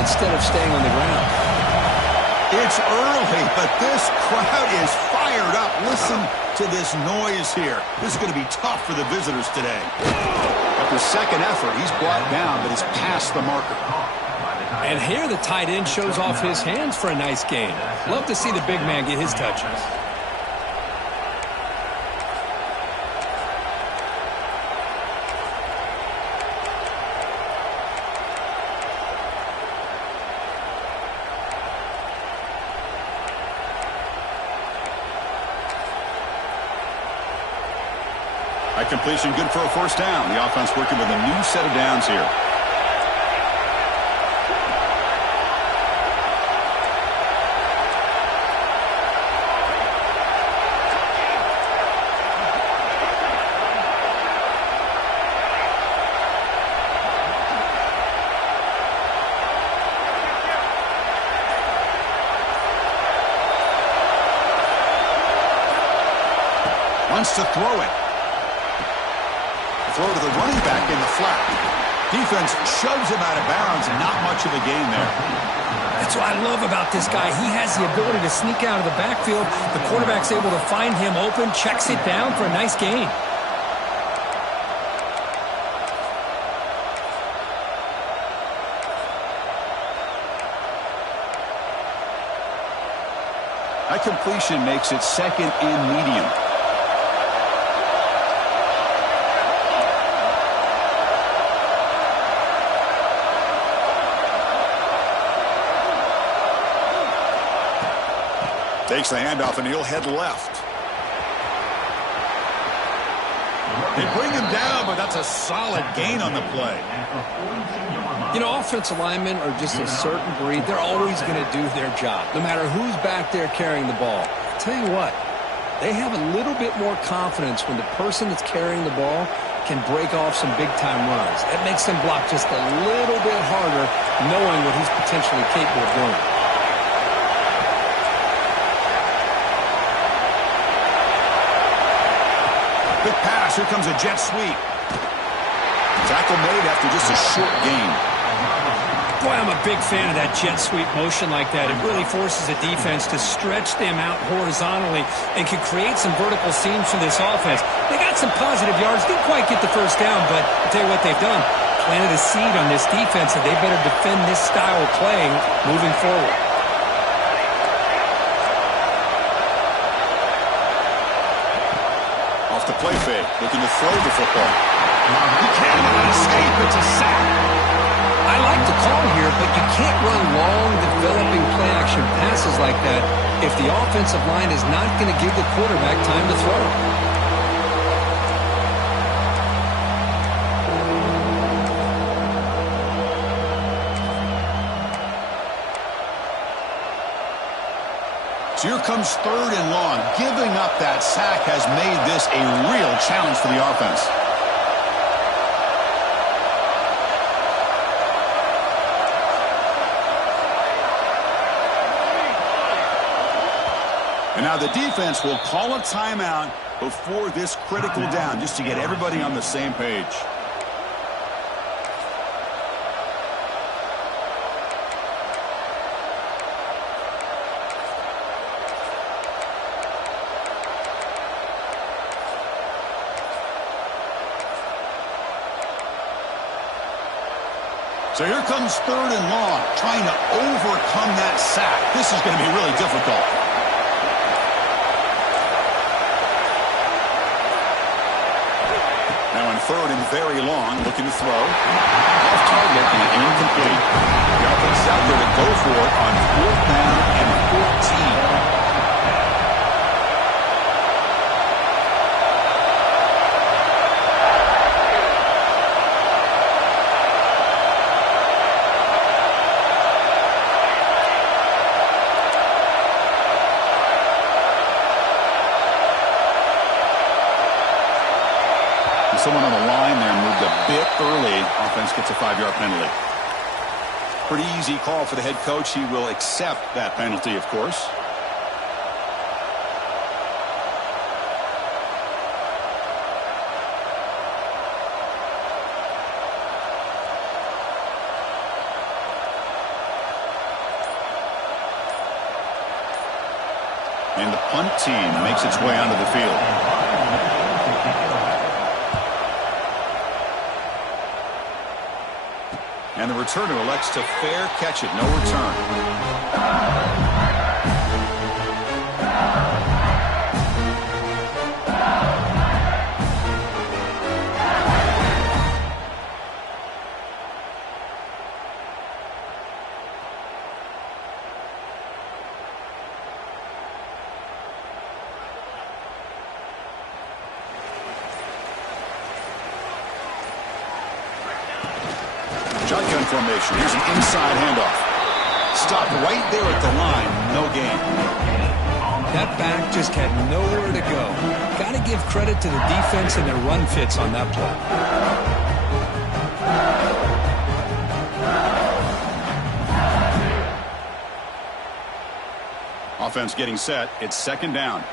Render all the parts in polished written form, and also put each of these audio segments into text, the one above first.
instead of staying on the ground. It's early, but this crowd is fired up. Listen to this noise here. This is going to be tough for the visitors today. After second effort, he's brought down, but he's past the marker. And here the tight end shows off his hands for a nice gain. Love to see the big man get his touches. That completion good for a first down. The offense working with a new set of downs here. Wants to throw it. Throw to the running back in the flat. Defense shoves him out of bounds. Not much of a gain there. That's what I love about this guy. He has the ability to sneak out of the backfield. The quarterback's able to find him open, checks it down for a nice gain. That completion makes it second and medium. Takes the handoff, and he'll head left. They bring him down, but that's a solid gain on the play. You know, offensive linemen are just a certain breed. They're always going to do their job, no matter who's back there carrying the ball. I'll tell you what, they have a little bit more confidence when the person that's carrying the ball can break off some big-time runs. That makes them block just a little bit harder, knowing what he's potentially capable of doing. Big pass. Here comes a jet sweep. Tackle made after just a short gain. Boy, I'm a big fan of that jet sweep motion like that. It really forces a defense to stretch them out horizontally and can create some vertical seams for this offense. They got some positive yards. Didn't quite get the first down, but I'll tell you what they've done. Planted a seed on this defense, and they better defend this style of playing moving forward. Off the play fake, looking to throw the football. He cannot escape. It's a sack. I like the call here, but you can't run long, developing play-action passes like that if the offensive line is not going to give the quarterback time to throw. So here comes third and long. Giving up that sack has made this a real challenge for the offense. And now the defense will call a timeout before this critical down, just to get everybody on the same page. So here comes third and long, trying to overcome that sack. This is going to be really difficult. Now in third and very long, looking to throw. Off target and incomplete. The offense out there to go for it on fourth down and 14. Someone on the line there moved a bit early. Offense gets a 5-yard penalty. Pretty easy call for the head coach. He will accept that penalty, of course. And the punt team makes its way onto the field. And the returner elects to fair catch it. No return. Shotgun formation. Here's an inside handoff. Stopped right there at the line. No gain. That back just had nowhere to go. Got to give credit to the defense and their run fits on that play. Offense getting set. It's second down.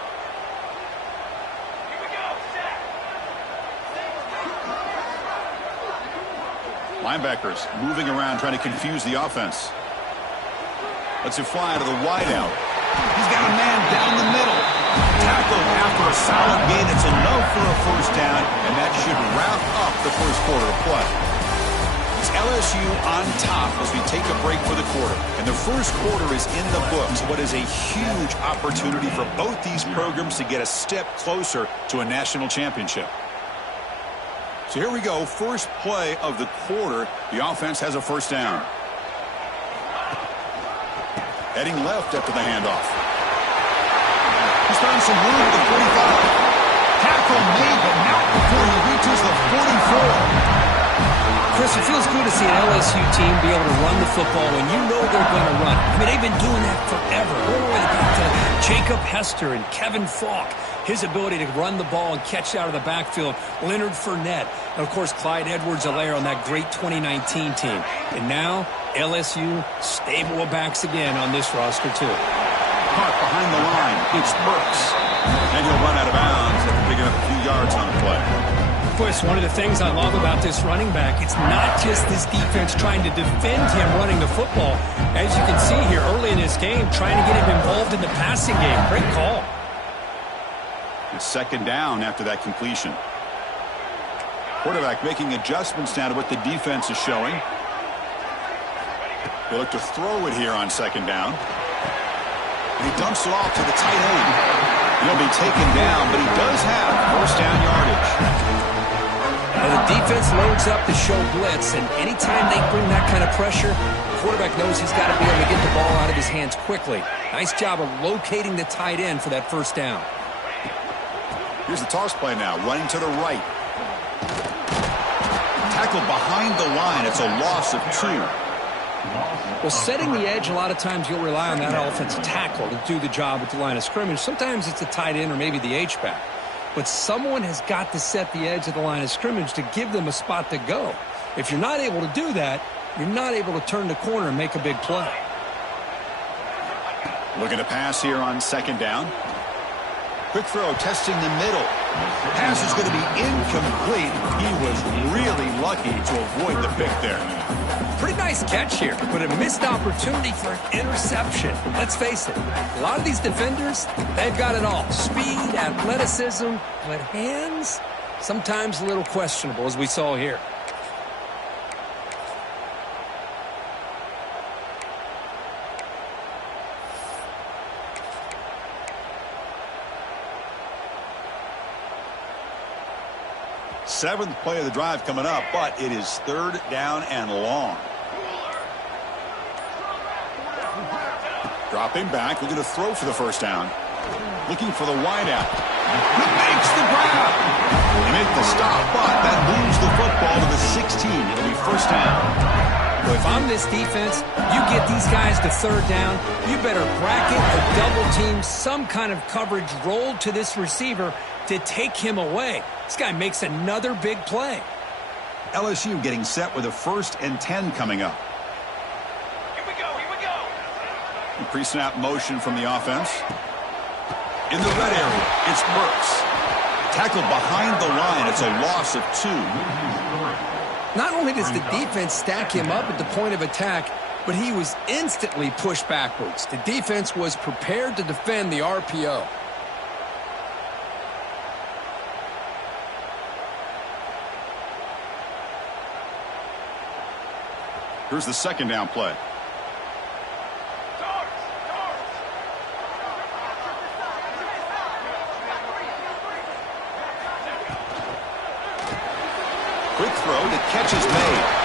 Linebackers moving around trying to confuse the offense. Lets it fly out of the wideout. He's got a man down the middle. Tackled after a solid gain. It's enough for a first down, and that should wrap up the first quarter of play. It's LSU on top as we take a break for the quarter. And the first quarter is in the books. What is a huge opportunity for both these programs to get a step closer to a national championship. So here we go, first play of the quarter. The offense has a first down. Heading left after the handoff. He's found some room at the 45. Tackle made, but not before he reaches the 44. Chris, it feels good to see an LSU team be able to run the football when you know they're going to run. I mean, they've been doing that forever. All the way back to Jacob Hester and Kevin Falk. His ability to run the ball and catch out of the backfield. Leonard Fournette. And, of course, Clyde Edwards-Helaire on that great 2019 team. And now, LSU, stable of backs again on this roster, too. Caught behind the line. It's Burks. And he'll run out of bounds after picking up a few yards on the play. Chris, one of the things I love about this running back, it's not just this defense trying to defend him running the football. As you can see here early in this game, trying to get him involved in the passing game. Great call. It's second down after that completion. Quarterback making adjustments now to what the defense is showing. They look to throw it here on second down. And he dumps it off to the tight end. He'll be taken down, but he does have first down yardage. Well, the defense loads up to show blitz, and anytime they bring that kind of pressure, the quarterback knows he's got to be able to get the ball out of his hands quickly. Nice job of locating the tight end for that first down. Here's the toss play now, running to the right. Tackled behind the line. It's a loss of 2. Well, setting the edge, a lot of times you'll rely on that offensive tackle to do the job at the line of scrimmage. Sometimes it's a tight end or maybe the H-back. But someone has got to set the edge of the line of scrimmage to give them a spot to go. If you're not able to do that, you're not able to turn the corner and make a big play. Looking to pass here on second down. Quick throw, testing the middle. Pass is going to be incomplete. He was really lucky to avoid the pick there. Pretty nice catch here, but a missed opportunity for an interception. Let's face it, a lot of these defenders, they've got it all. Speed, athleticism, but hands, sometimes a little questionable, as we saw here. Seventh play of the drive coming up, but it is third down and long. Dropping back, looking to throw for the first down. Looking for the wideout. He makes the grab. They make the stop, but that moves the football to the 16. It'll be first down. Well, if I'm this defense, you get these guys to third down, you better bracket or double team some kind of coverage roll to this receiver to take him away. This guy makes another big play. LSU getting set with a 1st and 10 coming up. Here we go. Pre-snap motion from the offense. In the red area, it's Burks. Tackled behind the line. It's a loss of 2. Not only does the defense stack him up at the point of attack, but he was instantly pushed backwards. The defense was prepared to defend the RPO. Here's the second down play. Quick throw, the catch is made.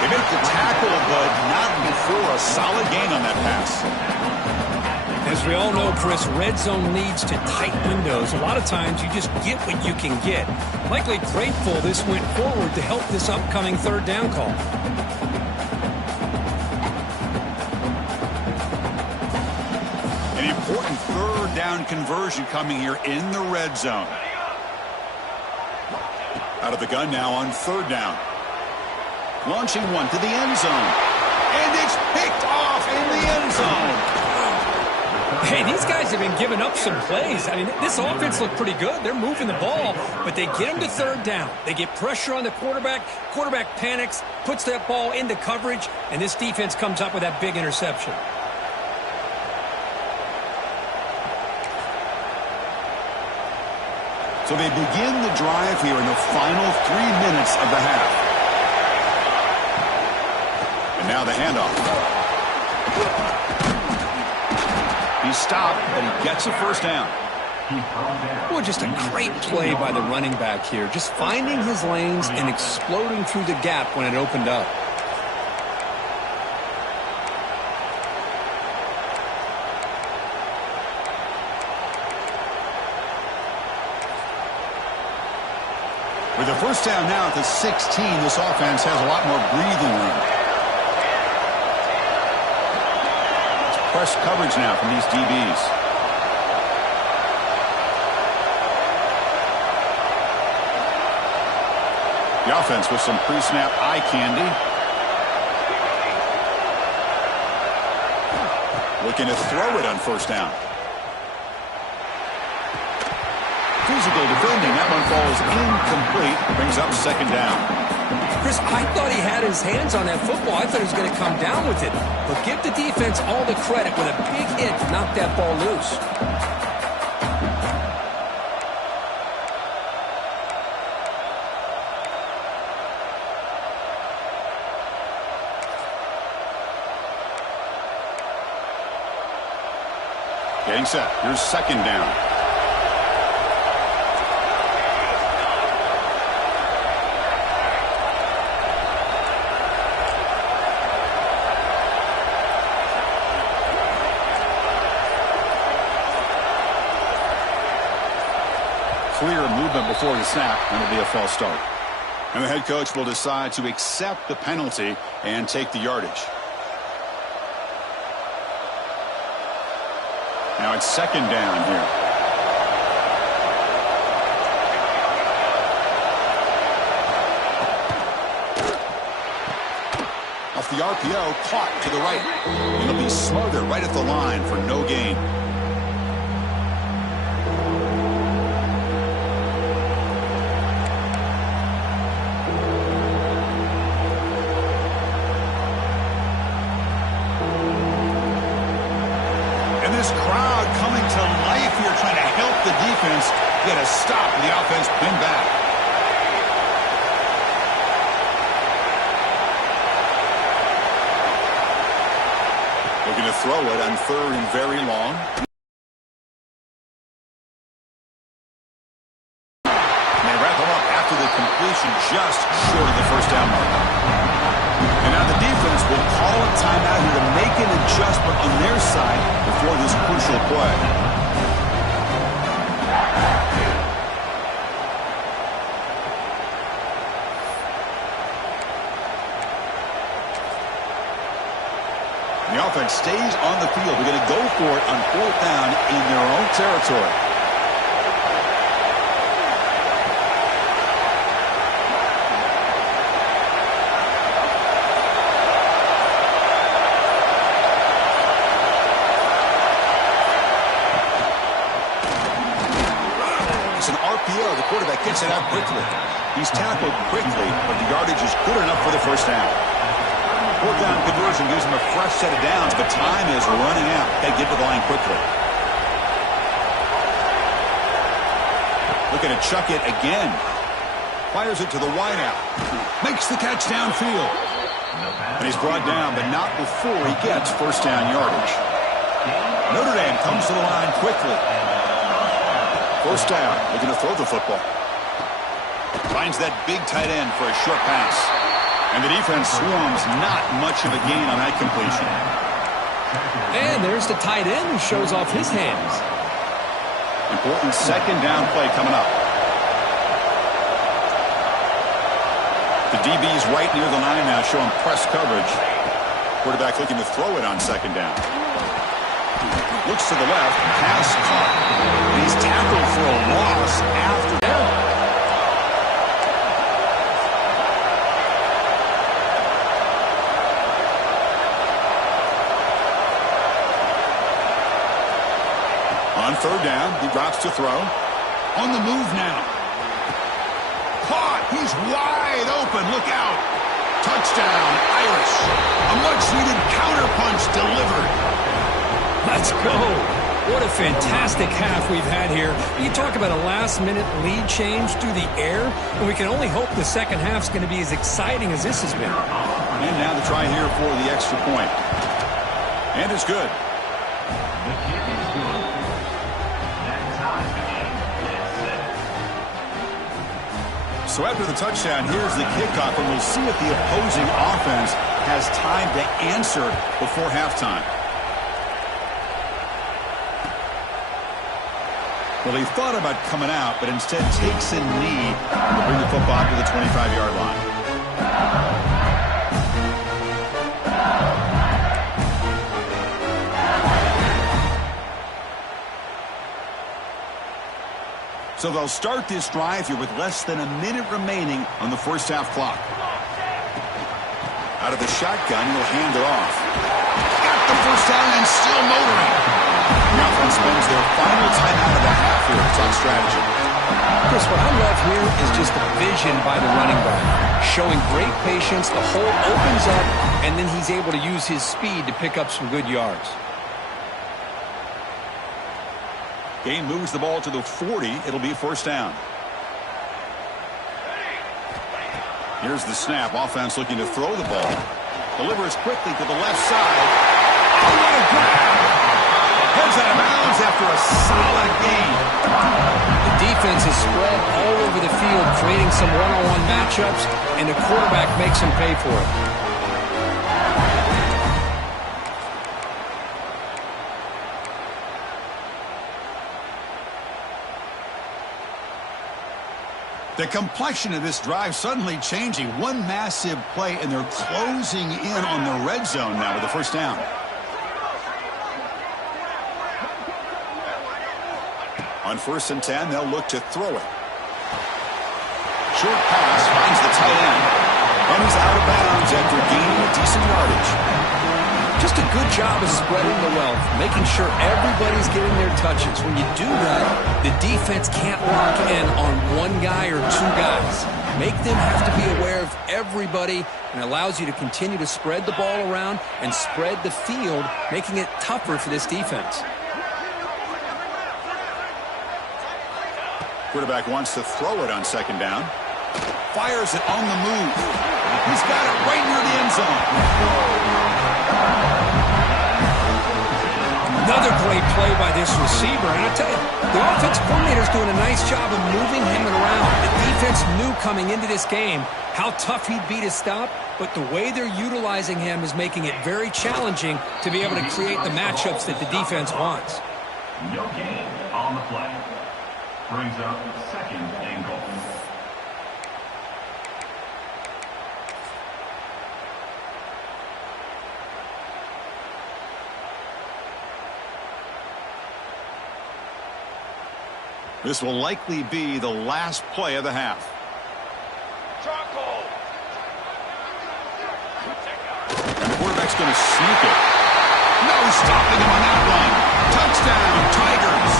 They make the tackle, but not before a solid gain on that pass. As we all know, Chris, red zone leads to tight windows. A lot of times you just get what you can get. Likely grateful this went forward to help this upcoming third down call. An important third down conversion coming here in the red zone. Out of the gun now on third down. Launching one to the end zone. And it's picked off in the end zone. Hey, these guys have been giving up some plays. I mean, this offense looked pretty good. They're moving the ball, but they get them to third down. They get pressure on the quarterback. Quarterback panics, puts that ball into coverage, and this defense comes up with that big interception. So they begin the drive here in the final 3 minutes of the half. And now the handoff. He's stopped, but he gets a first down. Boy, just a great play by the running back here. Just finding his lanes and exploding through the gap when it opened up. With the first down now at the 16, this offense has a lot more breathing room. It's press coverage now from these DBs. The offense with some pre-snap eye candy. Looking to throw it on first down. Physical defending. That one falls incomplete. Brings up second down. Chris, I thought he had his hands on that football. I thought he was going to come down with it. But give the defense all the credit with a big hit to knock that ball loose. Getting set. Here's second down. Clear movement before the snap, and it'll be a false start. And the head coach will decide to accept the penalty and take the yardage. Now it's second down here. Off the RPO, caught to the right. It'll be smothered right at the line for no gain. Crowd coming to life here, trying to help the defense get a stop. The offense pinned back. Looking to throw it on third and very long. And they wrap him up after the completion, just short of the first down mark. And now the defense will call a timeout here to make an adjustment on their side before this crucial play. And the offense stays on the field. They're going to go for it on fourth down in their own territory. The quarterback gets it out quickly. He's tackled quickly, but the yardage is good enough for the first down. Fourth down conversion gives him a fresh set of downs, but time is running out. They get to the line quickly. Looking to chuck it again. Fires it to the wideout. Makes the catch downfield. And he's brought down, but not before he gets first down yardage. Notre Dame comes to the line quickly. First down, looking to throw the football. Finds that big tight end for a short pass. And the defense swarms, not much of a gain on that completion. And there's the tight end who shows off his hands. Important second down play coming up. The DB's right near the line now, showing press coverage. Quarterback looking to throw it on second down. Looks to the left, pass caught. And he's tackled for a loss after that. On third down, he drops to throw. On the move now. Caught. He's wide open. Look out. Touchdown, Irish. A much-needed counterpunch delivered. Let's go. What a fantastic half we've had here. You talk about a last-minute lead change through the air, and we can only hope the second half's going to be as exciting as this has been. And now the try here for the extra point. And it's good. So after the touchdown, here's the kickoff, and we'll see if the opposing offense has time to answer before halftime. Well, he thought about coming out, but instead takes a knee to bring the football to the 25-yard line. So they'll start this drive here with less than a minute remaining on the first half clock. Out of the shotgun, he'll hand it off. Got the first down and still motoring. The offense spends their final timeout of the half here. Tough strategy. Chris, what I love here is just the vision by the running back. Showing great patience, the hole opens up, and then he's able to use his speed to pick up some good yards. Game moves the ball to the 40. It'll be first down. Here's the snap. Offense looking to throw the ball. Delivers quickly to the left side. Oh, what a grab! Heads out of bounds after a solid gain. The defense is spread all over the field, creating some one-on-one matchups, and the quarterback makes them pay for it. The complexion of this drive suddenly changing. One massive play, and they're closing in on the red zone now with the first down. On 1st and 10, they'll look to throw it. Short pass finds the tight end. And he's out of bounds after gaining a decent yardage. Just a good job of spreading the wealth, making sure everybody's getting their touches. When you do that, the defense can't lock in on one guy or two guys. Make them have to be aware of everybody, and allows you to continue to spread the ball around and spread the field, making it tougher for this defense. Quarterback wants to throw it on second down. Fires it on the move. He's got it right near the end zone. Another great play by this receiver. And I tell you, the offensive coordinator's doing a nice job of moving him around. The defense knew coming into this game how tough he'd be to stop, but the way they're utilizing him is making it very challenging to be able to create the matchups that the defense wants. No gain on the play. Brings up second and goal. This will likely be the last play of the half. And the quarterback's going to sneak it. No stopping him on that run. Touchdown, Tigers.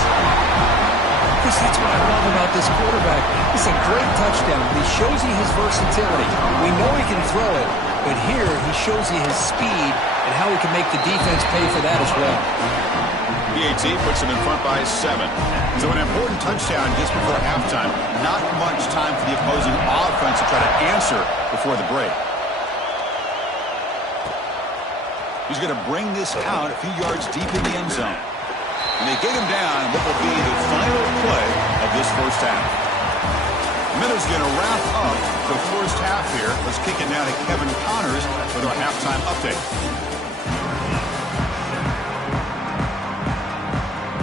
Chris, that's what I love about this quarterback. It's a great touchdown. He shows you his versatility. We know he can throw it, but here he shows you his speed and how he can make the defense pay for that as well. PAT puts him in front by 7. So an important touchdown just before halftime. Not much time for the opposing offense to try to answer before the break. He's going to bring this out a few yards deep in the end zone. And they get him down what will be the final play of this first half. Miller's going to wrap up the first half here. Let's kick it now to Kevin Connors with our halftime update.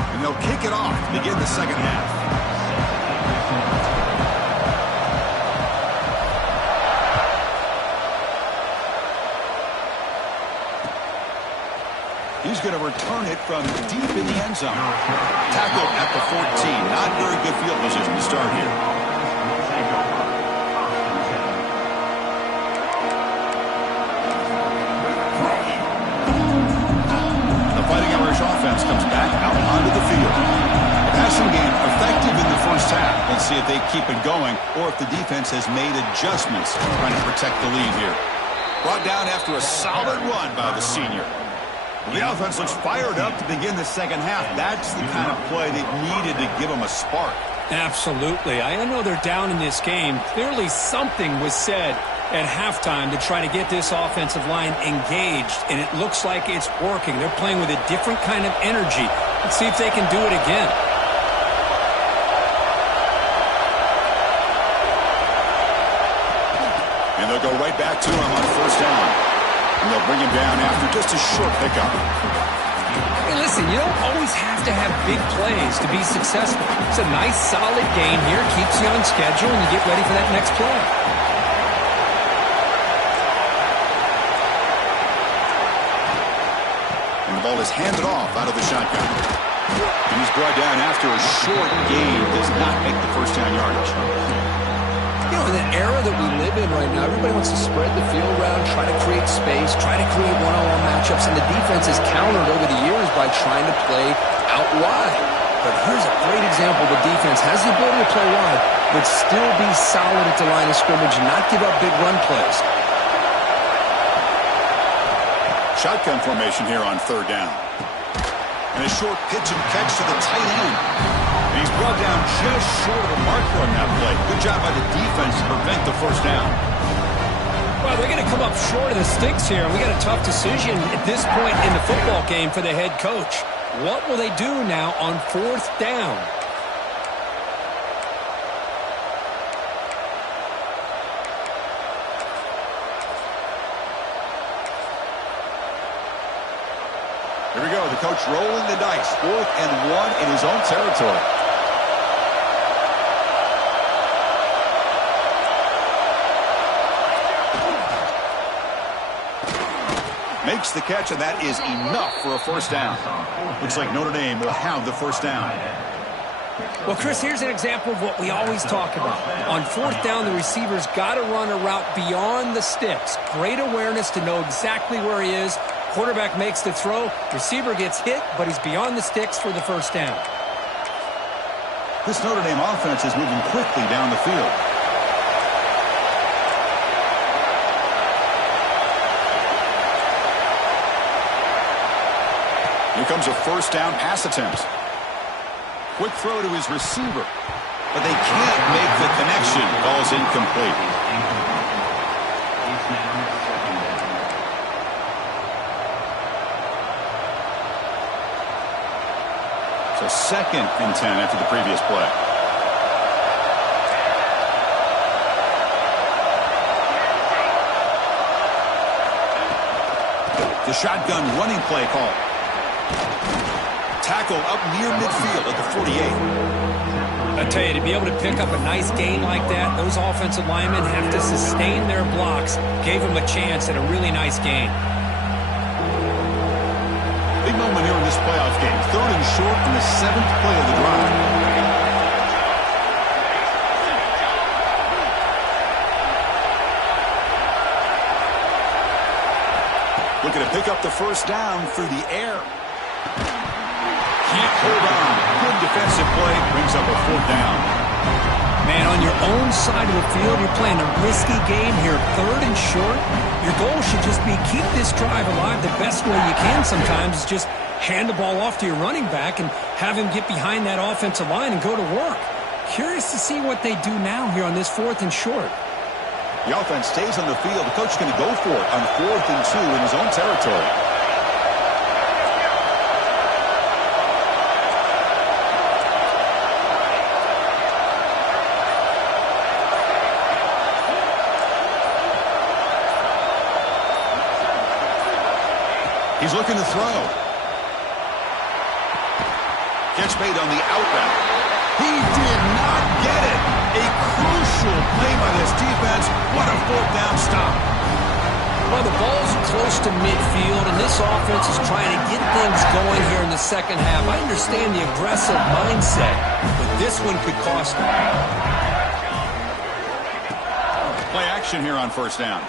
And they'll kick it off to begin the second half. He's going to return it from deep in the end zone. Tackled at the 14. Not very good field position to start here. The Fighting Irish offense comes back out onto the field. The passing game effective in the first half. Let's see if they keep it going or if the defense has made adjustments trying to protect the lead here. Brought down after a solid run by the senior. The offense looks fired up to begin the second half. That's the kind of play they needed to give them a spark. Absolutely. I know they're down in this game. Clearly something was said at halftime to try to get this offensive line engaged, and it looks like it's working. They're playing with a different kind of energy. Let's see if they can do it again. And they'll go right back to him on first down. And they'll bring him down after just a short pickup. Hey, listen, you don't always have to have big plays to be successful. It's a nice, solid gain here. Keeps you on schedule, and you get ready for that next play. And the ball is handed off out of the shotgun. And he's brought down after a short gain. Does not make the first down yardage. You know, in the era that we live in right now, everybody wants to spread the field around, try to create space, try to create one-on-one matchups, and the defense has countered over the years by trying to play out wide. But here's a great example. The defense has the ability to play wide, but still be solid at the line of scrimmage, not give up big run plays. Shotgun formation here on third down. And a short pitch and catch to the tight end. And he's brought down just short of the marker on that play. Good job by the defense to prevent the first down. Well, they're going to come up short of the sticks here. We got a tough decision at this point in the football game for the head coach. What will they do now on fourth down? Here we go. The coach rolling the dice. 4th and 1 in his own territory. Makes the catch, and that is enough for a first down. Looks like Notre Dame will have the first down. Well, Chris, here's an example of what we always talk about. On fourth down, the receiver's got to run a route beyond the sticks. Great awareness to know exactly where he is. Quarterback makes the throw. Receiver gets hit, but he's beyond the sticks for the first down. This Notre Dame offense is moving quickly down the field. Here comes a first down pass attempt. Quick throw to his receiver. But they can't make the connection. Ball's incomplete. So 2nd and 10 after the previous play. The shotgun running play call. Tackle up near midfield at the 48. I tell you, to be able to pick up a nice gain like that, those offensive linemen have to sustain their blocks. Gave them a chance at a really nice gain. Big moment here in this playoff game. 3rd and short on the 7th play of the drive. Looking to pick up the first down through the air. Can't hold on. Good defensive play brings up a 4th down. Man, on your own side of the field, you're playing a risky game here, 3rd and short. Your goal should just be keep this drive alive the best way you can sometimes is just hand the ball off to your running back and have him get behind that offensive line and go to work. Curious to see what they do now here on this 4th and short. The offense stays on the field. The coach is going to go for it on 4th and 2 in his own territory. He's looking to throw. Catch made on the out route. He did not get it. A crucial play by this defense. What a 4th down stop. Well, the ball's close to midfield, and this offense is trying to get things going here in the second half. I understand the aggressive mindset, but this one could cost them. Play action here on 1st down.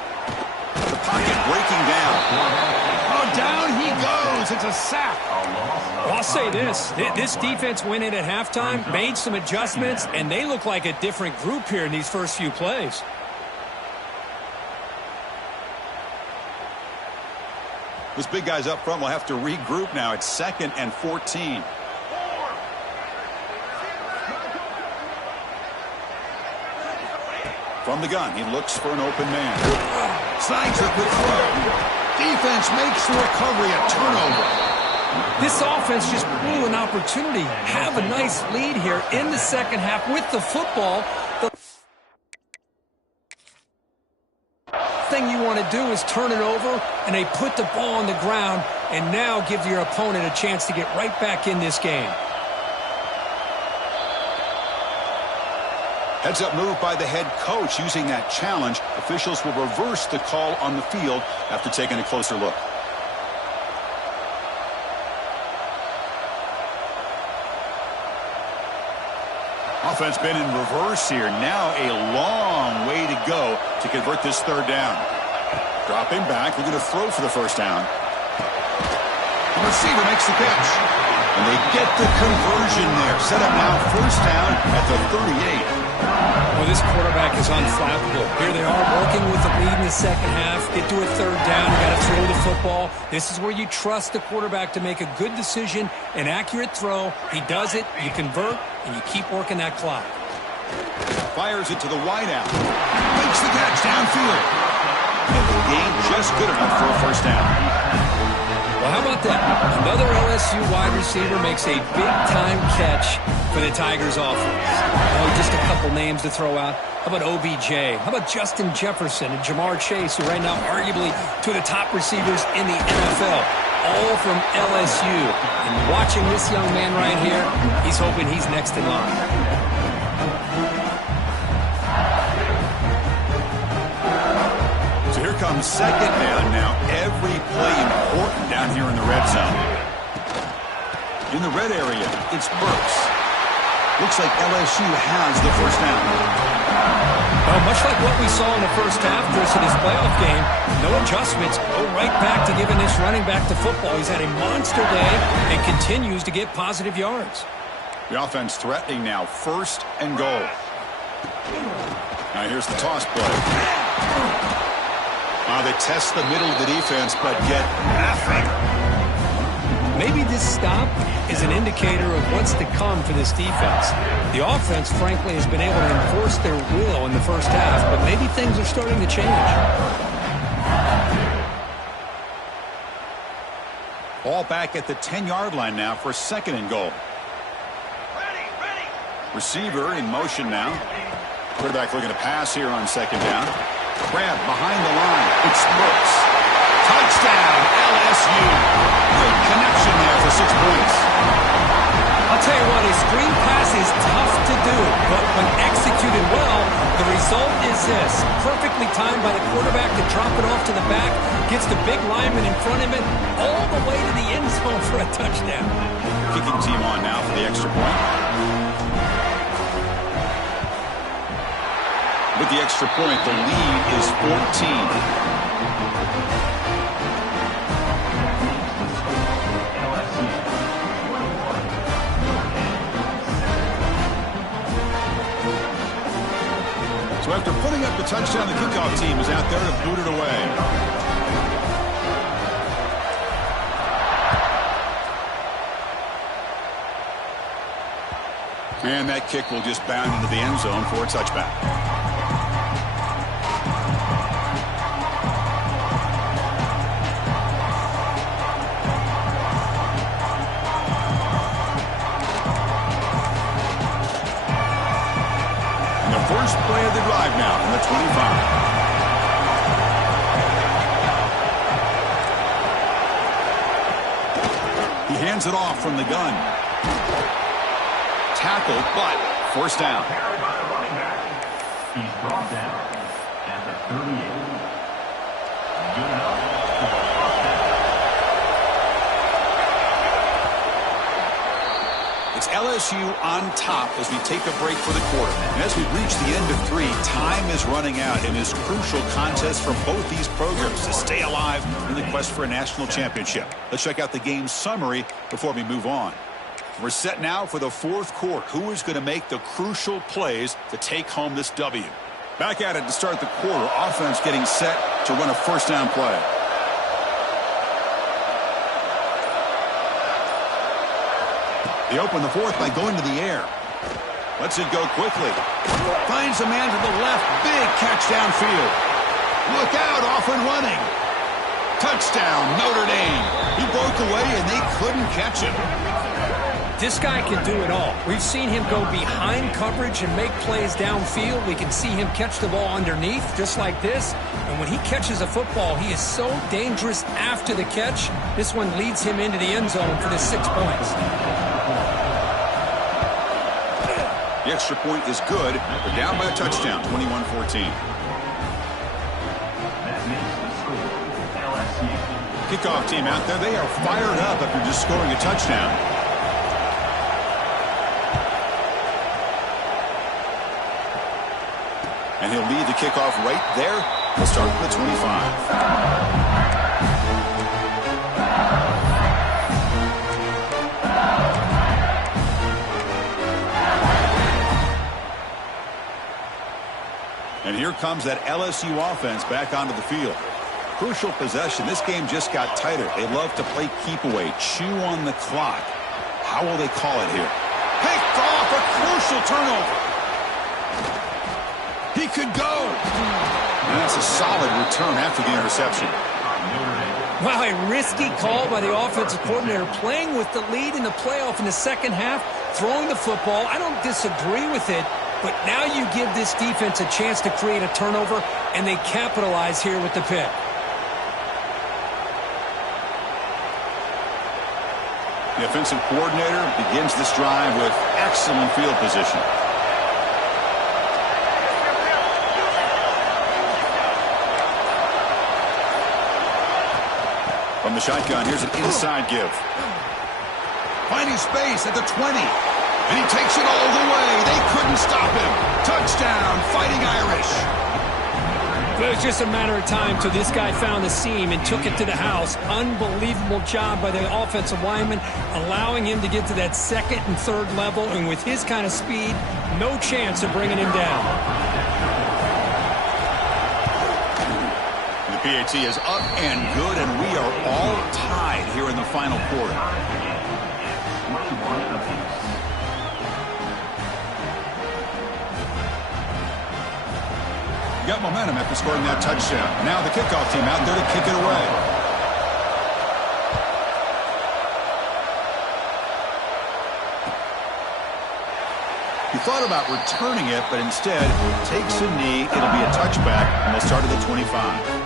The pocket breaking down. Oh, down he goes. It's a sack. Well, I'll say this. This defense went in at halftime, made some adjustments, and they look like a different group here in these first few plays. Those big guys up front will have to regroup now. It's 2nd and 14. From the gun, he looks for an open man. Signs a good throw. Defense makes the recovery a turnover. This offense just blew an opportunity. Have a nice lead here in the second half with the football. The thing you want to do is turn it over, and they put the ball on the ground and now give your opponent a chance to get right back in this game. Heads up move by the head coach using that challenge. Officials will reverse the call on the field after taking a closer look. Offense been in reverse here. Now a long way to go to convert this 3rd down. Dropping back, looking to throw for the 1st down. The receiver makes the catch. And they get the conversion there. Set up now 1st down at the 38. Well, this quarterback is unflappable. Here they are working with the lead in the second half. Get to a 3rd down. You got to throw the football. This is where you trust the quarterback to make a good decision, an accurate throw. He does it, you convert, and you keep working that clock. Fires it to the wideout. Makes the catch downfield. And the gain just good enough for a 1st down. Well, how about that? Another LSU wide receiver makes a big-time catch for the Tigers offense. Oh, just a couple names to throw out. How about OBJ? How about Justin Jefferson and Jamar Chase, who right now arguably two of the top receivers in the NFL, all from LSU. And watching this young man right here, he's hoping he's next in line. So here comes 2nd down now. Every play important down here in the red zone. In the red area, it's Burks. Looks like LSU has the 1st down. Well, much like what we saw in the first half, Chris, in this playoff game, no adjustments. Go right back to giving this running back the football. He's had a monster day and continues to get positive yards. The offense threatening now. 1st and goal. Now here's the toss play. They test the middle of the defense, but get nothing. Maybe this stop is an indicator of what's to come for this defense. The offense, frankly, has been able to enforce their will in the first half, but maybe things are starting to change. Ball back at the 10-yard line now for 2nd and goal. Ready. Receiver in motion now. Quarterback looking to pass here on 2nd down. Grab behind the line. It's Brooks. Touchdown, LSU. Great connection there for 6 points. I'll tell you what, a screen pass is tough to do, but when executed well, the result is this. Perfectly timed by the quarterback to drop it off to the back, gets the big lineman in front of it, all the way to the end zone for a touchdown. Kicking team on now for the extra point. With the extra point, the lead is 14. touchdown. The kickoff team is out there to boot it away. And that kick will just bound into the end zone for a touchback. And the first play of the drive now from the 25. He hands it off from the gun. Tackled, but forced down. Carried by the running back. He's brought down at the 38. Good enough for a first down. It's LSU on top as we take a break for the quarter. And as we reach the end of 3, time is running out in this crucial contest for both these programs to stay alive in the quest for a national championship. Let's check out the game summary before we move on. We're set now for the fourth quarter. Who is going to make the crucial plays to take home this W? Back at it to start the quarter. Offense getting set to run a first down play. They open the fourth by going to the air. Lets it go quickly. Finds a man to the left. Big catch downfield. Look out, off and running. Touchdown, Notre Dame. He broke away and they couldn't catch him. This guy can do it all. We've seen him go behind coverage and make plays downfield. We can see him catch the ball underneath, just like this. And when he catches a football, he is so dangerous after the catch. This one leads him into the end zone for the 6 points. The extra point is good. They're down by a touchdown, 21-14. That makes the score LSU. Kickoff team out there. They are fired up after just scoring a touchdown. And he'll lead the kickoff right there. He'll start at the 25. And here comes that LSU offense back onto the field. Crucial possession. This game just got tighter. They love to play keep away, chew on the clock. How will they call it here? Picked off, a crucial turnover. He could go. And that's a solid return after the interception. Wow, a risky call by the offensive coordinator, playing with the lead in the playoff in the second half, throwing the football. I don't disagree with it, but now you give this defense a chance to create a turnover, and they capitalize here with the pick. The offensive coordinator begins this drive with excellent field position. From the shotgun, here's an inside give. Finding space at the 20. And he takes it all the way. They couldn't stop him. Touchdown, Fighting Irish. But it was just a matter of time till this guy found the seam and took it to the house. Unbelievable job by the offensive lineman, allowing him to get to that second and third level. And with his kind of speed, no chance of bringing him down. PAT is up and good, and we are all tied here in the final quarter. Got momentum after scoring that touchdown. Now the kickoff team out there to kick it away. He thought about returning it, but instead takes a knee. It'll be a touchback, and they'll start at the 25.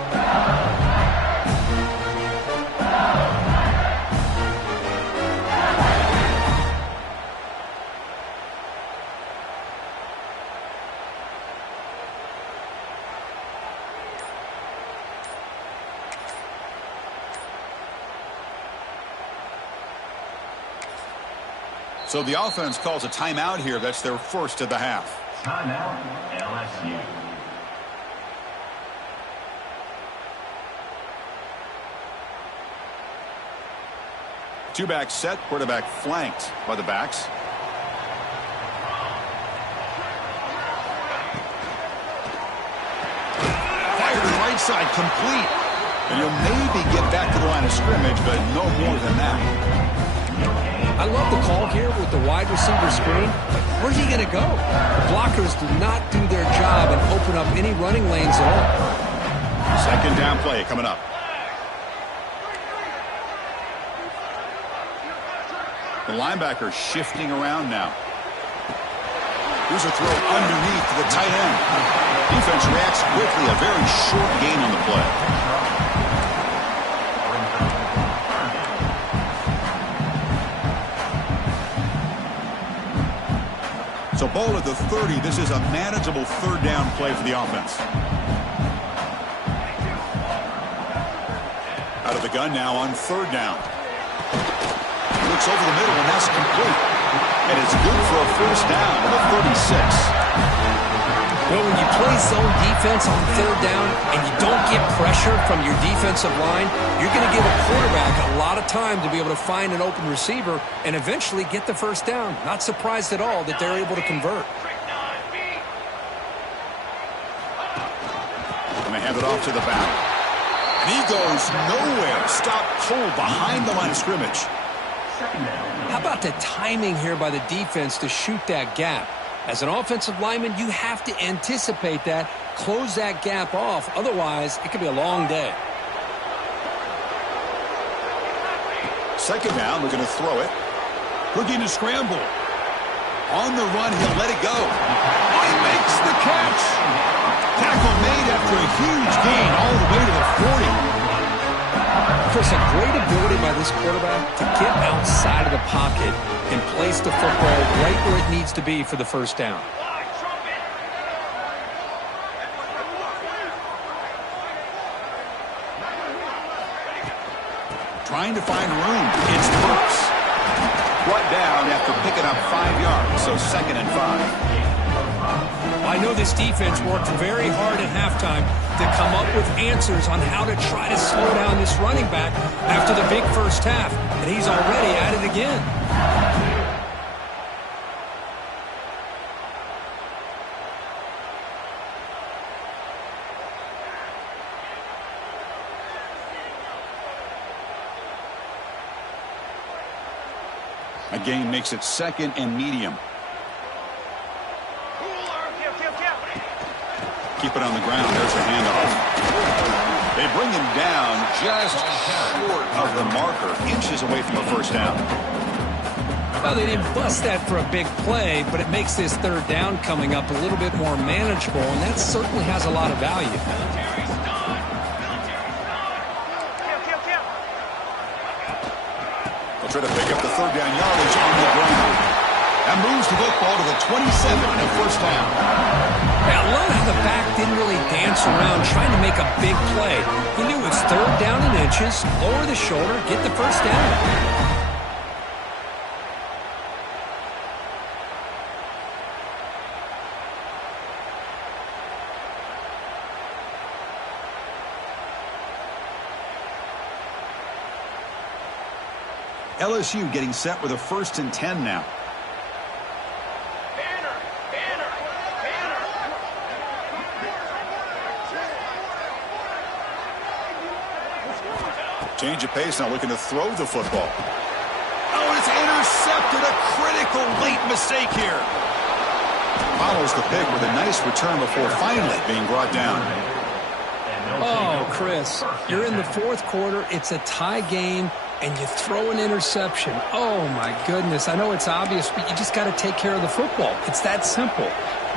So the offense calls a timeout here. That's their first of the half. Timeout, LSU. Two-back set, quarterback flanked by the backs. outside, complete. And you'll maybe get back to the line of scrimmage, but no more than that. I love the call here with the wide receiver screen, but where's he going to go? The blockers do not do their job and open up any running lanes at all. Second down play coming up. The linebacker shifting around now. Here's a throw underneath to the tight end. Defense reacts quickly. A very short gain on the play. So ball at the 30. This is a manageable third down play for the offense. Out of the gun now on third down. Looks over the middle, and that's complete. And it's good for a first down to the 36. Well, when you play zone defense on third down and you don't get pressure from your defensive line, you're going to give a quarterback a lot of time to be able to find an open receiver and eventually get the first down. Not surprised at all that they're able to convert. And they hand it off to the back. And he goes nowhere. Stop cold behind the line of scrimmage. How about the timing here by the defense to shoot that gap? As an offensive lineman, you have to anticipate that, close that gap off. Otherwise, it could be a long day. Second down, they're going to throw it. Looking to scramble. On the run, he'll let it go. Oh, he makes the catch. Tackle made after a huge gain all the way to the 40. Chris, a great ability by this quarterback to get outside of the pocket and place the football right where it needs to be for the first down. Trying to find room. It's Brooks. Brought down after picking up 5 yards, so 2nd and 5. I know this defense worked very hard at halftime to come up with answers on how to try to slow down this running back after the big first half, and he's already at it again. A gain makes it 2nd and medium. Keep it on the ground. There's the handoff. They bring him down just short of the marker, inches away from a first down. Well, they didn't bust that for a big play, but it makes this third down coming up a little bit more manageable, and that certainly has a lot of value. They'll try to pick up the third down yardage on the ground. That moves the football to the 27 and a first down. I love how the back didn't really dance around trying to make a big play. He knew it's third down in inches, lower the shoulder, get the first down. LSU getting set with a 1st and 10 now. Change of pace, now looking to throw the football. Oh, it's intercepted. A critical late mistake here. Follows the pick with a nice return before finally being brought down. Oh, Chris, you're in the fourth quarter. It's a tie game, and you throw an interception. Oh, my goodness. I know it's obvious, but you just got to take care of the football. It's that simple.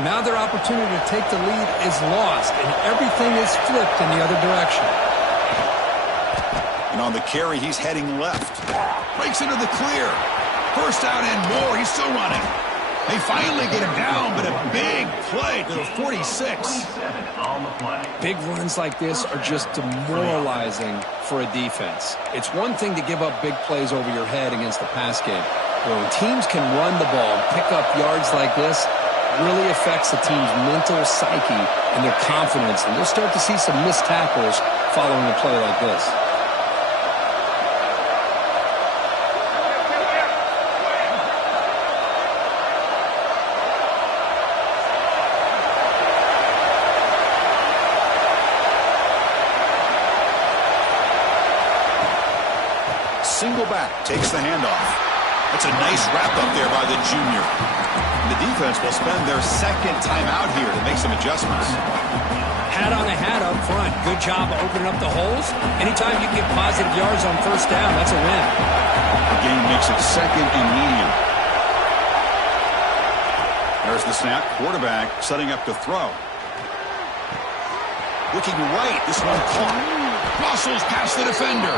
Now their opportunity to take the lead is lost, and everything is flipped in the other direction. And on the carry, he's heading left. Breaks into the clear. First down and more. He's still running. They finally get him down, but a big play to the 46. Big runs like this are just demoralizing for a defense. It's one thing to give up big plays over your head against the pass game. But when teams can run the ball and pick up yards like this, it really affects the team's mental psyche and their confidence. And you'll start to see some missed tackles following a play like this. single back, takes the handoff. That's a nice wrap-up there by the junior. The defense will spend their second time out here to make some adjustments. Hat on a hat up front. Good job of opening up the holes. Anytime you get positive yards on first down, that's a win. The game makes it second and medium. There's the snap. Quarterback setting up to throw. Looking right. This one caught. Muscles past the defender.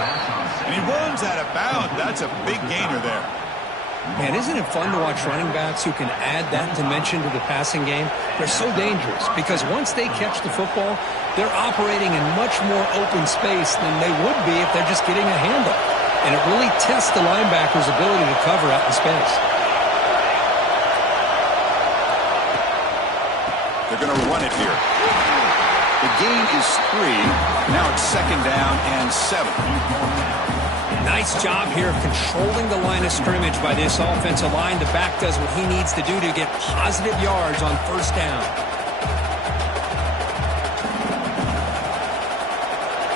And he runs out of bounds. That's a big gainer there. Man, isn't it fun to watch running backs who can add that dimension to the passing game? They're so dangerous because once they catch the football, they're operating in much more open space than they would be if they're just getting a handoff. And it really tests the linebacker's ability to cover out in space. They're going to run it here. The gain is 3. Now it's second down and 7. Nice job here of controlling the line of scrimmage by this offensive line. The back does what he needs to do to get positive yards on first down.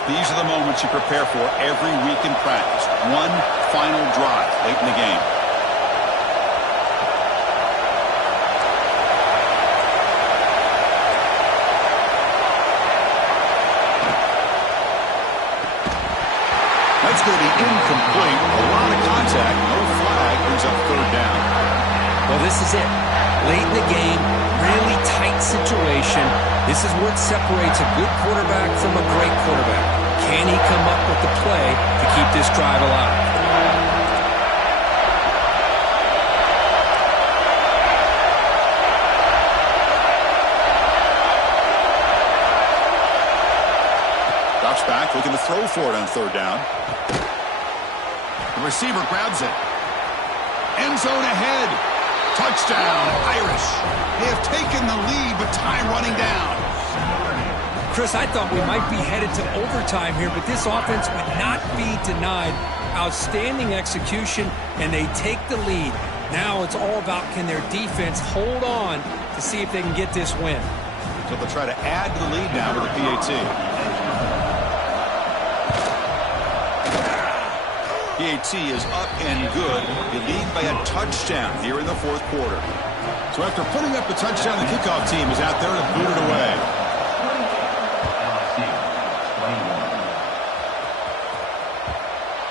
These are the moments you prepare for every week in practice. One final drive late in the game. That's going to be incomplete. A lot of contact. No flag. Brings up third down. Well, this is it. Late in the game, really tight situation. This is what separates a good quarterback from a great quarterback. Can he come up with the play to keep this drive alive? Drops back, looking to throw for it on third down. The receiver grabs it. End zone ahead. Touchdown, Irish. They have taken the lead, but time running down. Chris, I thought we might be headed to overtime here, but this offense would not be denied. Outstanding execution, and they take the lead. Now it's all about can their defense hold on to see if they can get this win. So they'll try to add to the lead now with the PAT. PAT is up and good. They lead by a touchdown here in the fourth quarter. So after putting up the touchdown, the kickoff team is out there to boot it away.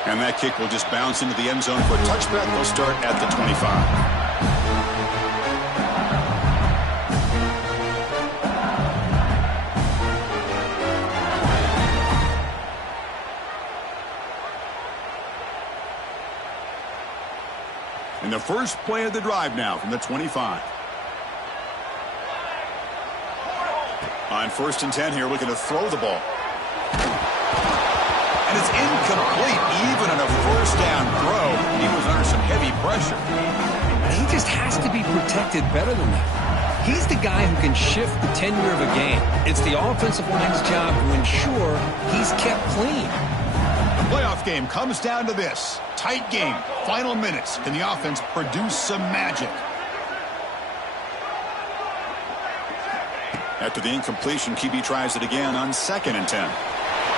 And that kick will just bounce into the end zone for a touchback. They'll start at the 25. And the first play of the drive now from the 25. On 1st and 10 here, looking to throw the ball. And it's incomplete. Even on a first down throw, he was under some heavy pressure. He just has to be protected better than that. He's the guy who can shift the tenure of a game. It's the offensive line's job to ensure he's kept clean. The playoff game comes down to this. Tight game. Final minutes. Can the offense produce some magic? After the incompletion, QB tries it again on 2nd and 10.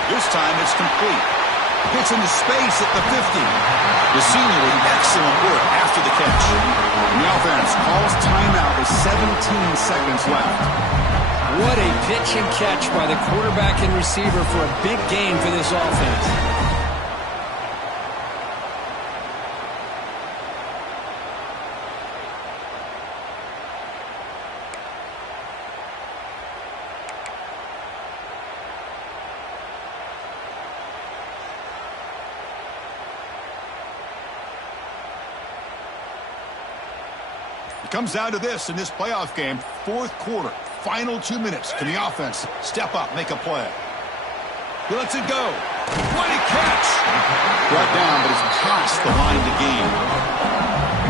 This time it's complete. Gets into space at the 50. The senior with excellent work after the catch. And the offense calls timeout with 17 seconds left. What a pitch and catch by the quarterback and receiver for a big gain for this offense. It comes down to this in this playoff game. Fourth quarter. Final 2 minutes. Can the offense step up, make a play? He lets it go. What a catch! Brought down, but it's past the line to gain.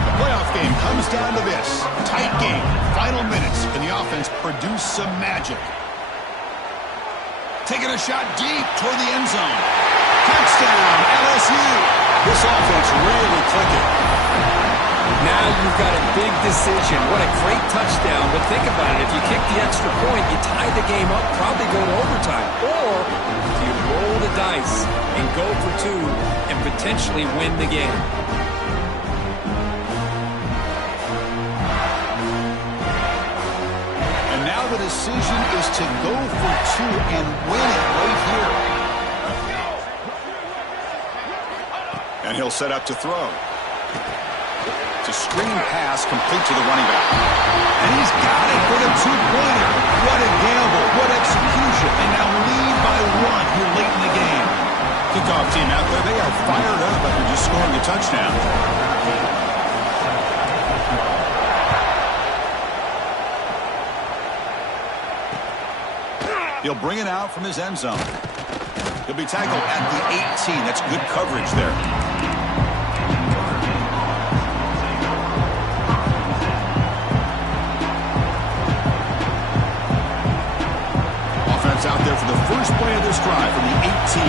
The playoff game comes down to this. Tight game. Final minutes. Can the offense produce some magic? Taking a shot deep toward the end zone. Touchdown, LSU. This offense really clicking. Now you've got a big decision. What a great touchdown. But think about it. If you kick the extra point, you tie the game up, probably go to overtime. Or you roll the dice and go for two and potentially win the game. And now the decision is to go for two and win it right here. And he'll set up to throw. It's a screen pass complete to the running back. And he's got it for the two-pointer. What a gamble. What execution. They now lead by one here late in the game. Kickoff team out there. They are fired up after just scoring a touchdown. He'll bring it out from his end zone. He'll be tackled at the 18. That's good coverage there. Offense out there for the first play of this drive from the 18.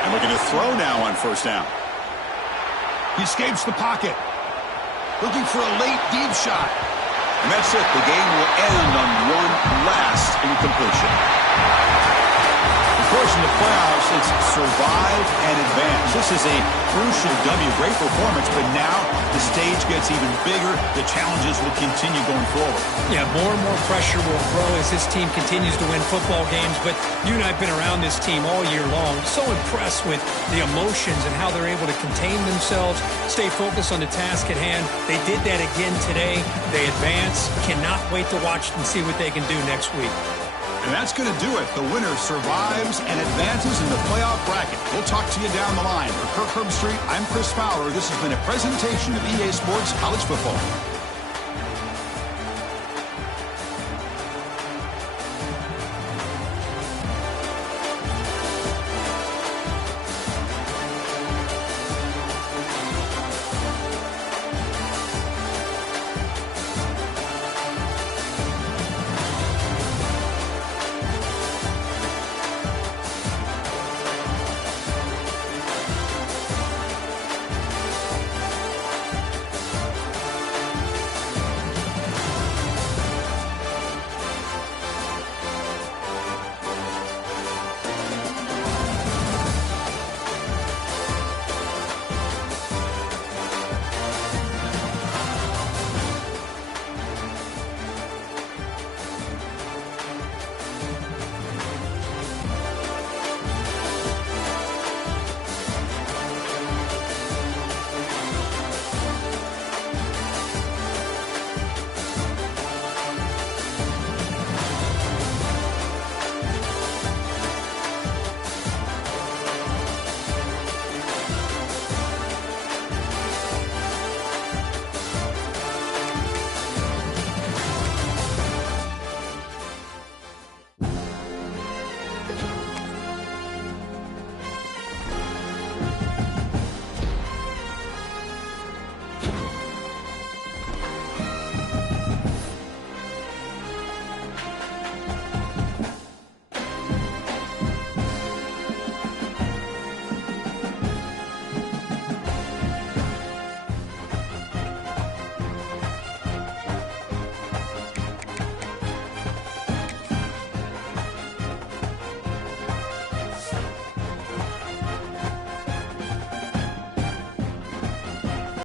And looking to throw now on first down. He escapes the pocket. Looking for a late deep shot. And that's it. The game will end on one last incompletion. Of course, in the playoffs, it's survive and advance. This is a crucial W. Great performance, but now the stage gets even bigger. The challenges will continue going forward. Yeah, more and more pressure will grow as this team continues to win football games. But you and I have been around this team all year long. So impressed with the emotions and how they're able to contain themselves, stay focused on the task at hand. They did that again today. They advance. Cannot wait to watch and see what they can do next week. And that's going to do it. The winner survives and advances in the playoff bracket. We'll talk to you down the line. For Kirk Herbstreit, I'm Chris Fowler. This has been a presentation of EA Sports College Football.